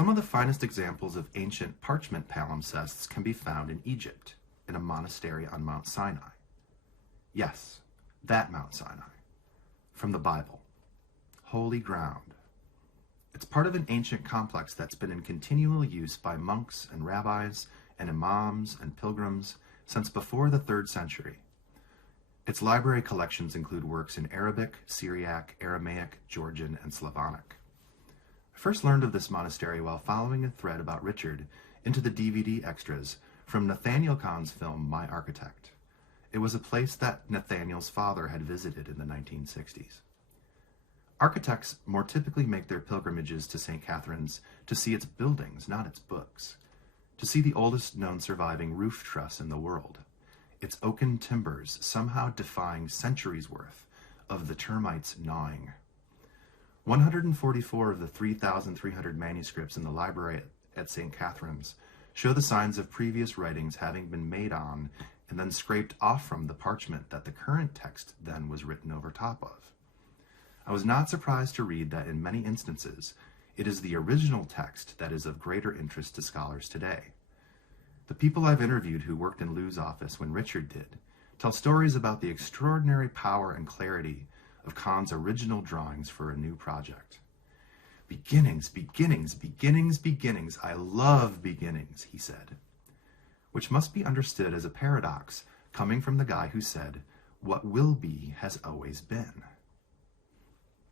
Some of the finest examples of ancient parchment palimpsests can be found in Egypt, in a monastery on Mount Sinai. Yes, that Mount Sinai, from the Bible. Holy ground. It's part of an ancient complex that's been in continual use by monks and rabbis and imams and pilgrims since before the 3rd century. Its library collections include works in Arabic, Syriac, Aramaic, Georgian, and Slavonic. I first learned of this monastery while following a thread about Richard into the DVD extras from Nathaniel Kahn's film My Architect. It was a place that Nathaniel's father had visited in the 1960s. Architects more typically make their pilgrimages to St. Catherine's to see its buildings, not its books, to see the oldest known surviving roof truss in the world, its oaken timbers somehow defying centuries' worth of the termites gnawing. 144 of the 3,300 manuscripts in the library at St. Catherine's show the signs of previous writings having been made on and then scraped off from the parchment that the current text then was written over top of. I was not surprised to read that in many instances, it is the original text that is of greater interest to scholars today. The people I've interviewed who worked in Lou's office when Richard did tell stories about the extraordinary power and clarity of Kahn's original drawings for a new project. Beginnings, beginnings, beginnings, beginnings. I love beginnings, he said, which must be understood as a paradox coming from the guy who said, what will be has always been.